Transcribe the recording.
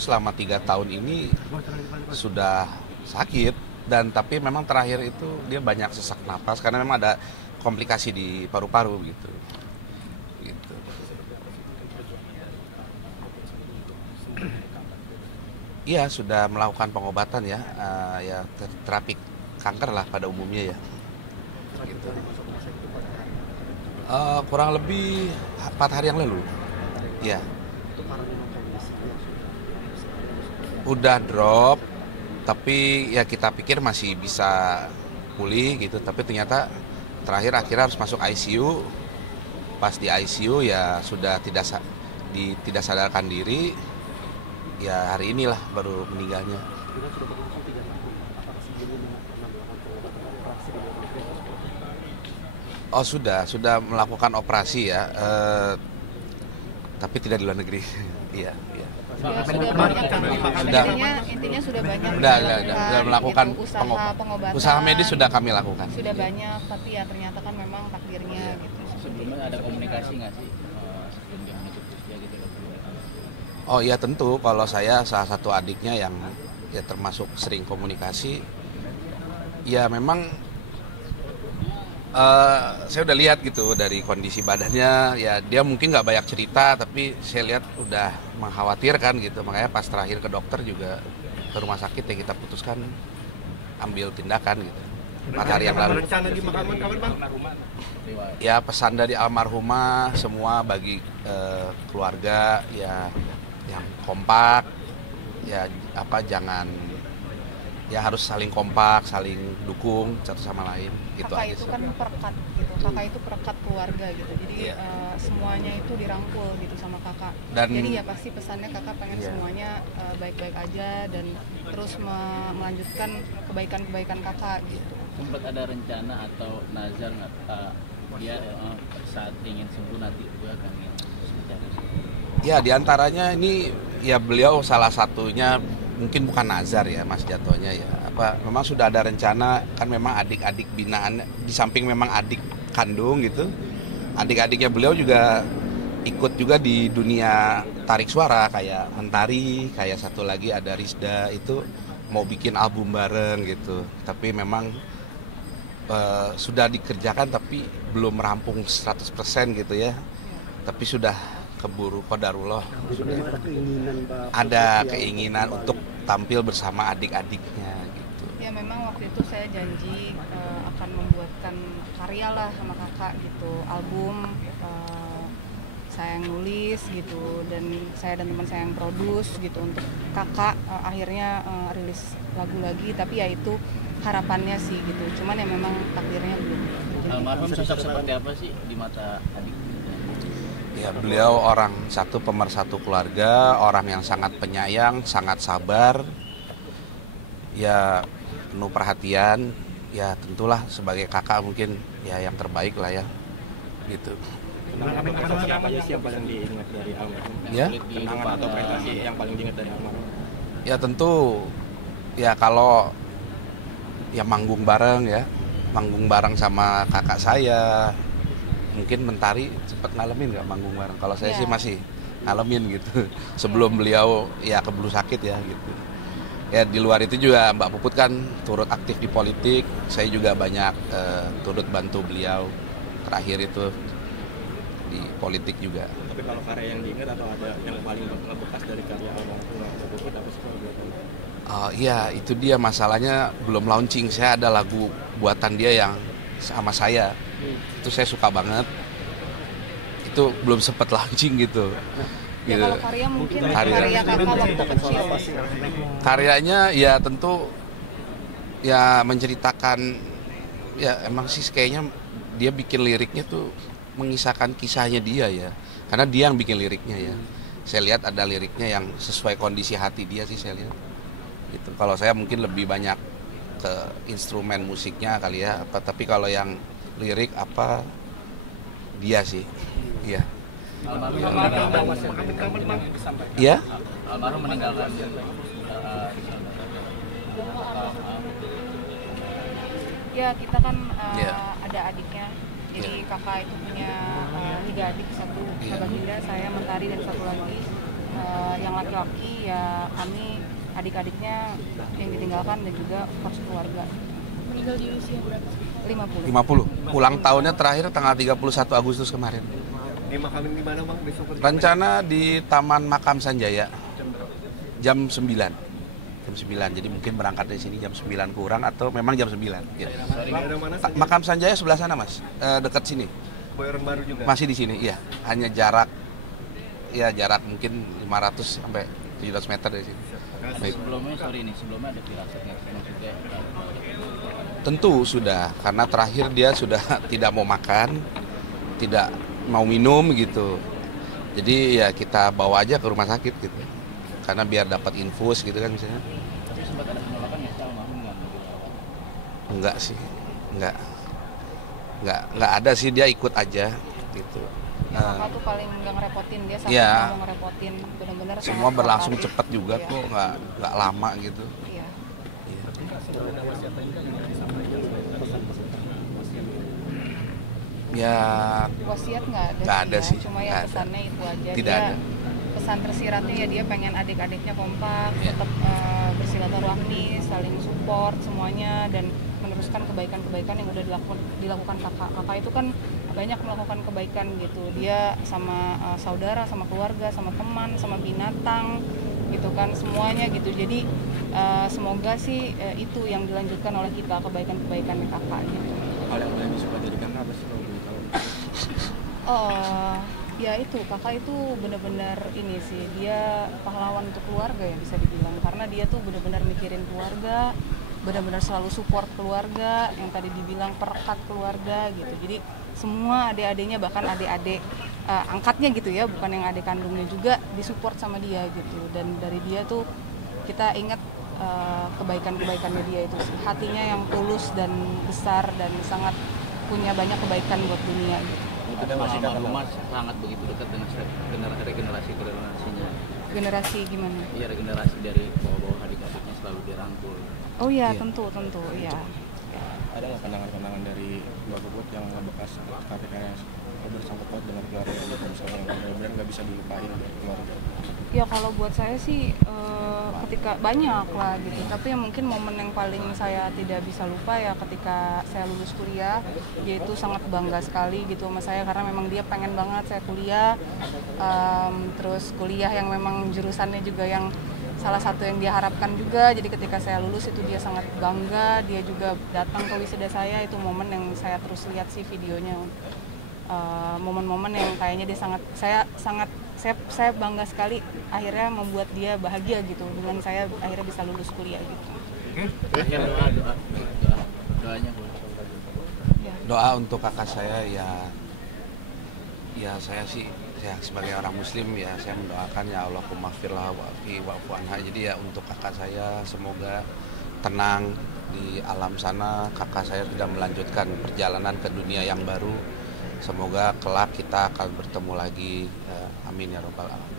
selama 3 tahun ini sudah sakit, dan tapi memang terakhir itu dia banyak sesak napas karena memang ada komplikasi di paru-paru gitu. Gitu. Iya, sudah melakukan pengobatan ya, ya terapi kanker lah pada umumnya ya. Gitu. Kurang lebih 4 hari yang lalu. Ya. Udah drop, tapi ya kita pikir masih bisa pulih gitu, tapi ternyata terakhir akhirnya harus masuk ICU. Pas di ICU ya sudah tidak sadarkan diri. Ya hari inilah baru meninggalnya. Oh sudah melakukan operasi ya, tapi tidak di luar negeri. Iya. Sudah banyak kan? Intinya sudah banyak. Sudah melakukan gitu, pengobatan. Usaha medis sudah kami lakukan. Sudah banyak, tapi ya ternyata kan memang takdirnya gitu. Sebelumnya ada komunikasi nggak sih sebelum dia menutup usia gitu? Oh iya tentu, kalau saya salah satu adiknya yang ya termasuk sering komunikasi, ya memang saya udah lihat gitu dari kondisi badannya, ya dia mungkin nggak banyak cerita, tapi saya lihat udah mengkhawatirkan gitu, makanya pas terakhir ke dokter juga ke rumah sakit ya kita putuskan ambil tindakan gitu. 4 hari yang lalu. Ya pesan dari almarhumah semua bagi keluarga ya yang kompak, ya ya harus saling kompak, saling dukung satu sama lain. Gitu Kakak aja. itu kan perekat gitu, kakak itu perekat keluarga gitu, jadi semuanya itu dirangkul gitu sama kakak. Jadi ya pasti pesannya kakak pengen semuanya baik-baik aja dan terus melanjutkan kebaikan-kebaikan kakak gitu. Sempat ada rencana atau nazar nggak dia saat ingin sembuh nanti gue akan Ya diantaranya ini ya beliau salah satunya, mungkin bukan nazar ya Mas jatuhnya ya, memang sudah ada rencana kan, memang adik-adik binaan di samping memang adik kandung gitu, adik-adiknya beliau juga ikut juga di dunia tarik suara, kayak Mentari, kayak satu lagi ada Rizda, itu mau bikin album bareng gitu, tapi memang sudah dikerjakan tapi belum rampung 100% gitu ya, tapi sudah keburu qadarullah, sudah ada keinginan untuk tampil bersama adik-adiknya gitu. Ya memang waktu itu saya janji akan membuatkan karya lah sama kakak gitu, album saya yang nulis gitu, dan saya dan teman saya yang produce gitu untuk kakak, akhirnya rilis lagu lagi, tapi ya itu harapannya sih gitu, cuman ya memang takdirnya belum. Almarhum sosok seperti apa sih di mata adik? Ya beliau orang satu pemersatu keluarga, orang yang sangat penyayang, sangat sabar, ya penuh perhatian, ya tentulah sebagai kakak mungkin ya yang terbaik lah ya, gitu. Kenangan apa aja sih yang paling diingat dari almarhum? Ya? Kenangan atau prestasi yang paling diingat dari almarhum? Ya tentu, ya kalau ya manggung bareng sama kakak saya. Mungkin Mentari sempat ngalamin nggak manggung bareng? Kalau saya sih masih ngalamin gitu. Sebelum beliau ya keburu sakit ya gitu. Ya di luar itu juga Mbak Puput kan turut aktif di politik. Saya juga banyak turut bantu beliau terakhir itu di politik juga. Tapi kalau karya yang diingat atau ada yang paling ngebekas dari karya almarhum Mbak Puput apa sih? Iya itu dia masalahnya, belum launching. Saya ada lagu buatan dia yang sama saya. Itu saya suka banget, itu belum sempat launching gitu. Ya kalau karya mungkin karya kakak waktu kecil. Karyanya ya tentu ya menceritakan, ya emang sih kayaknya dia bikin liriknya tuh mengisahkan kisahnya dia ya, karena dia yang bikin liriknya ya. Saya lihat ada liriknya yang sesuai kondisi hati dia sih saya lihat. Gitu. Kalau saya mungkin lebih banyak ke instrumen musiknya kali ya, tapi kalau yang lirik apa dia sih, iya. Iya? Almarhum meninggalkan. Ya kita kan ada adiknya, jadi kakak itu punya 3 adik, satu Baginda, saya, Mentari, dan satu lagi yang laki-laki ya kami adik-adiknya yang ditinggalkan dan juga course keluarga. Meninggal di usia berapa? 50. 50. Ulang tahunnya terakhir tanggal 31 Agustus kemarin. Dimakamin di mana bang besok? Rencana di Taman Makam Sanjaya jam 9. Jam 9. Jadi mungkin berangkat dari sini jam 9 kurang atau memang jam 9 gitu. Daerah mana saja? Makam Sanjaya sebelah sana, Mas. Dekat sini. Kebayoran Baru juga. Masih di sini, iya. Hanya jarak mungkin 500 sampai 700 meter dari sini. Baik. Sebelumnya ada firasat nggak sih maksudnya? Tentu sudah, karena terakhir dia sudah tidak mau makan, tidak mau minum gitu. Jadi ya kita bawa aja ke rumah sakit gitu. Karena biar dapat infus gitu kan misalnya. Tapi sempat ada penolakan ya almarhum nggak mau dirawat? Enggak sih, enggak ada sih, dia ikut aja gitu. Kakak tuh paling nggak ngerepotin, dia sampai Iya. nggak mau ngerepotin, benar-benar Semua sangat berlangsung kooperatif. cepat juga Iya. kok, nggak lama gitu. Iya. Ya Wasiat nggak Nggak ada ya. sih, Cuma nggak ya ada. pesannya itu aja. Tidak Dia ada. pesan tersiratnya ya dia pengen adik-adiknya kompak, Iya. tetap bersilaturahmi, saling support semuanya dan meneruskan kebaikan-kebaikan yang udah dilakukan kakak. Kakak itu kan banyak melakukan kebaikan gitu. Dia sama saudara, sama keluarga, sama teman, sama binatang gitu kan semuanya gitu. Jadi semoga sih itu yang dilanjutkan oleh kita, kebaikan-kebaikan kakak gitu. Hal yang paling disuka dari kakak apa sih kalau boleh tahu? Ya itu kakak itu benar-benar ini sih, dia pahlawan untuk keluarga ya bisa dibilang, karena dia tuh benar-benar mikirin keluarga, benar-benar selalu support keluarga, yang tadi dibilang perekat keluarga gitu. Jadi semua adik-adiknya, bahkan adik-adik angkatnya gitu ya, bukan yang adik kandungnya juga disupport sama dia gitu. Dan dari dia tuh kita ingat kebaikan-kebaikannya dia itu sih, hatinya yang tulus dan besar dan sangat punya banyak kebaikan buat dunia gitu. Ada almarhumah sangat begitu dekat dengan regenerasinya. Generasi gimana? Iya, regenerasi dari bawah-bawah adik-adiknya selalu dirangkul. Oh iya, Iya. tentu iya. Ada nggak pandangan-pandangan dari Mbak Puput yang bekas KPK yang bersangkut paut dengan keluarga gitu, misalnya yang benar-benar nggak bisa dilupain dari keluarga? Ya kalau buat saya sih ketika banyak lah gitu, tapi yang mungkin momen yang paling saya tidak bisa lupa ya ketika saya lulus kuliah, dia itu sangat bangga sekali gitu sama saya karena memang dia pengen banget saya kuliah, terus kuliah yang memang jurusannya juga yang salah satu yang dia harapkan juga. Jadi ketika saya lulus itu dia sangat bangga, dia juga datang ke wisuda saya, itu momen yang saya terus lihat sih videonya. Momen-momen yang kayaknya dia saya bangga sekali akhirnya membuat dia bahagia gitu dengan saya akhirnya bisa lulus kuliah gitu. Terakhir doanya boleh. Ya. Doa untuk kakak saya ya saya sih sebagai orang muslim ya saya mendoakan ya Allahumma firlah wa'fu anha. Jadi ya untuk kakak saya semoga tenang di alam sana, kakak saya sudah melanjutkan perjalanan ke dunia yang baru. Semoga kelak kita akan bertemu lagi. Amin ya rabbal alamin.